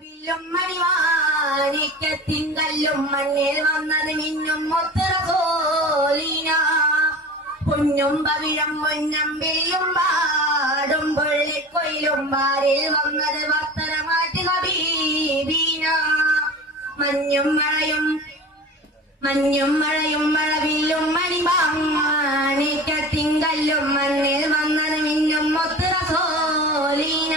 വില്ലും മണിമാണിക്കത്തിങ്കല്ലും മണ്ണിൽ വന്നത് മിന്നും മുത്തറസോലീന പൊന്നും പവിഴം പൊന്നമ്പിളിയും പാടും പൊള്ളിക്കൊയിലും പാരിൽ വന്നത് വസ്ത്രമാറ്റി ഹബീബീന മഞ്ഞും മഴയും മഴവില്ലും മണിമാണിക്കത്തിങ്കല്ലും മണ്ണിൽ വന്നത് മിന്നും മുത്തറസോലീന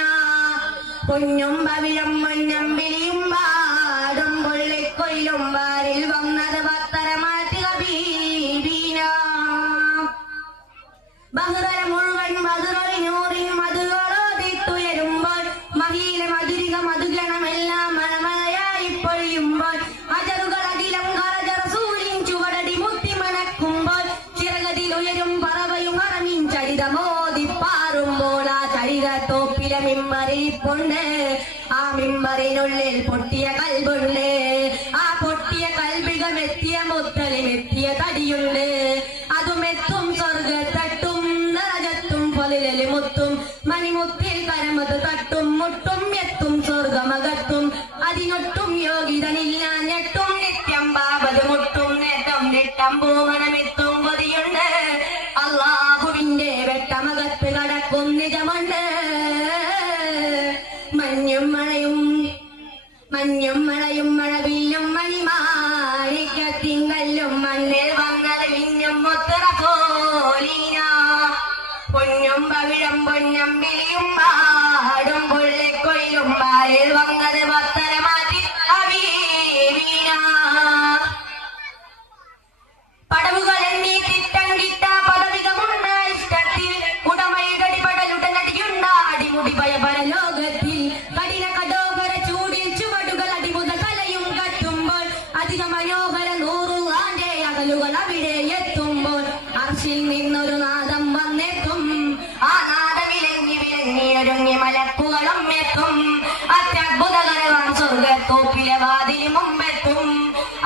പൊന്നും പവിഴം പൊന്നമ്പിളിയും പാടും പൊള്ളിക്കൊയിലും പാരിൽ വന്നത് വസ്ത്രമാറ്റി ഹബീബീന ബഹുതര മുഴുവൻ മധുരൂറിൻ മധുരോദിത്തുയരുമ്പോൾ മഹിയില മധുരിക മധുഗണമെല്ലാം മഴമഴയായി പൊഴിയുമ്പോൾ അജറുകൾ അഖിലം കറജറസൂലിൻ ചുവടടി മുത്തി മണക്കുമ്പോൾ ചിറകതിലുയരും പറവയും അറമിൻ ചരിതമോദിപ്പാറുമ്പോൾ ആ ചരിതത്തോപ്പിലെ മിമ്മറിയിപ്പുണ്ട് ആ മിമ്മറിനുള്ളിൽ പൊട്ടിയ കൽബുണ്ട് ആ പൊട്ടിയ കൽബികമെത്തിയ മുത്തലിമെത്തിയ തടിയുണ്ട് അതുമെത്തും സ്വർഗത്തട്ടും നരകത്തും പൊലിലി മുത്തും മണിമുത്തിൽ കരമത് തട്ടും മുട്ടും എത്തും സ്വർഗമകത്തും അതിനൊട്ടും യോഗ്യതനില്ല ഞെട്ടും നിത്യം ബാബത് മുട്ടും നേട്ടം നിട്ടം പൂമണമെത്തും കൊതിയുണ്ട് അള്ളാഹുവിന്റെ വെട്ടമകത്ത് കടക്കും നിജമുണ്ട് മഞ്ഞും മഴയും മഴവില്ലും മണിമാണിക്കത്തിങ്കല്ലും മണ്ണിൽ വന്നത് മിന്നും മുത്തറസോലീന പൊന്നും പവിഴം പൊന്നമ്പിളിയും പാടും പൊള്ളിക്കൊയിലും പാലിൽ വന്നത് വസ്ത്രമാറ്റി ഹബീബീന പടവുകൾ എന്നീ തിട്ടം കിട്ട പദവികമുണ്ട ഇഷ്ടത്തിൽ ഉടമയുടെ പടലുടനടിയുണ്ട അടിമുടി ഭയപര ലോകത്തിൽ കഠിന കടോകര ചൂടിൽ ചുവടുകൾ അടിമുത കലയും കത്തുമ്പോൾ അധിക മനോഹര നൂറുവാന്റെ അകലുകൾ അവിടെ എത്തുമ്പോൾ അർശിൽ നിന്നൊരു നാദം വന്നെത്തും ആ നാദമിലങ്ങി ഒരുങ്ങി മലക്കുകളും എത്തും അത്യത്ഭുതകരമാണ് സ്വർഗത്തോപ്പിലെ വാതിന് മുമ്പെത്തും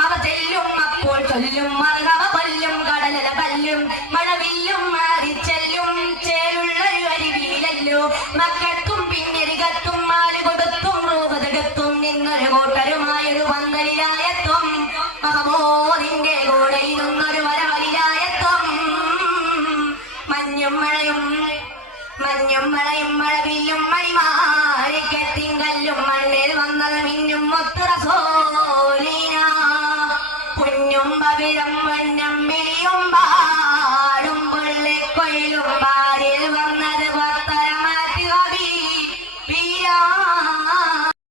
അവ ചെല്ലും അപ്പോൾ ചൊല്ലും മർഹവ കൊല്ലും കടലല കല്ലും മഴവില്ലും മാറിച്ചെല്ലും ചേരുള്ളൊരു അരുവിയിലല്ലോ മക്കൾക്കും പിന്നിരികത്തും മാല് കൊടുത്തും റൂഹതകത്തും നിന്നൊരു കൂട്ടരുമായൊരു പന്തലിലായെത്തും മഹമോദിന്റെ കൂടയിൽ നിന്നൊരു വരവലിലായെത്തും മഞ്ഞും മഴയും മഴവില്ലും മണിമാണിക്കത്തിങ്കല്ലും മണ്ണിൽ വന്നത്